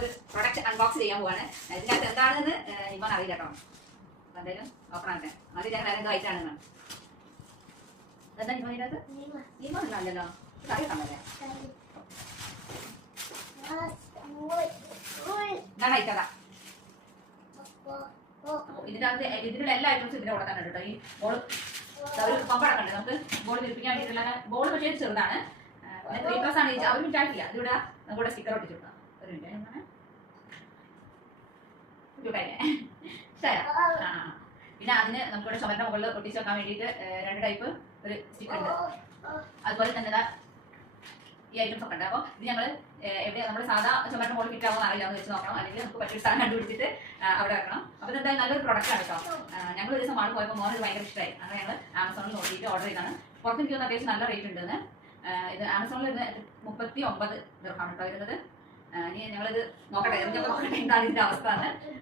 ഒരു product unbox ചെയ്യാൻ പോവാണ്. ഇതിനകത്ത് എന്താണെന്ന് ഇവൻ അറിയില്ല കേട്ടോ. എന്തായാലും ഓപ്പൺ ആകട്ടെ. അത് ഞാൻ വേറെ എന്തോ ആയിട്ടാണെന്ന്. എന്താ ഇവ ഇതിനകത്ത് അല്ലല്ലോ, കറി കണ്ടല്ലേ ഞാൻ അയച്ചതാ. ഇതിനകത്ത് ഇതിലുള്ള എല്ലാ ഐറ്റംസും ഇതിന്റെ കൂടെ തന്നെ കേട്ടോ. ഈ ബോൾ ഒരു പമ്പടക്കം ഉണ്ട്, നമുക്ക് ബോൾ വിരിപ്പിക്കാൻ വേണ്ടിയിട്ടുള്ള ബോൾ. പക്ഷേ ചെറുതാണ്, 3+ ആണ്. അവർ മിനിറ്റായിട്ടില്ല. ഇതിവിടെ നമുക്കിവിടെ സ്റ്റിക്കർ ഒട്ടിച്ചു കൊടുക്കാം. ഒരു മിനിറ്റ് പിന്നെ അതിന് നമുക്കിവിടെ ചുമരിന്റെ മുകളിൽ ഒട്ടിച്ച് വെക്കാൻ വേണ്ടിയിട്ട് 2 ടൈപ്പ് ഒരു സ്റ്റിക്കർ ഉണ്ട്. അതുപോലെ തന്നെ ഈ ഐറ്റംസ് ഒക്കെ ഉണ്ട്. അപ്പോൾ ഇത് ഞങ്ങൾ എവിടെ നമ്മൾ സാധാ ചുമരിന്റെ മുകളിൽ ഫിറ്റ് ആവുമെന്ന് അറിയില്ല, എന്ന് വെച്ച് നോക്കണം. അല്ലെങ്കിൽ നമുക്ക് പറ്റിയൊരു സ്ഥലം കണ്ടുപിടിച്ചിട്ട് അവിടെ വെക്കണം. അപ്പോൾ എന്തായാലും നല്ലൊരു പ്രൊഡക്റ്റ് ആണ് കേട്ടോ. ഞങ്ങൾ ഒരു ദിവസം മാൾ പോയപ്പോൾ മോന് ഭയങ്കര ഇഷ്ടമായി. അങ്ങനെ ഞങ്ങൾ ആമസോണിൽ നോക്കിയിട്ട് ഓർഡർ ചെയ്താണ്. പുറത്ത് എനിക്ക് തോന്നുന്നു അത്യാവശ്യം നല്ല റേറ്റ് ഉണ്ടെന്ന്. ഇത് ആമസോണിൽ ഇരുന്ന് 39 ദിർഹമാണ് കേട്ടോ വരുന്നത്. ഇനി ഞങ്ങളിത് നോക്കട്ടെ, നോക്കട്ടെ എന്താണ് ഇതിന്റെ അവസ്ഥ എന്ന്.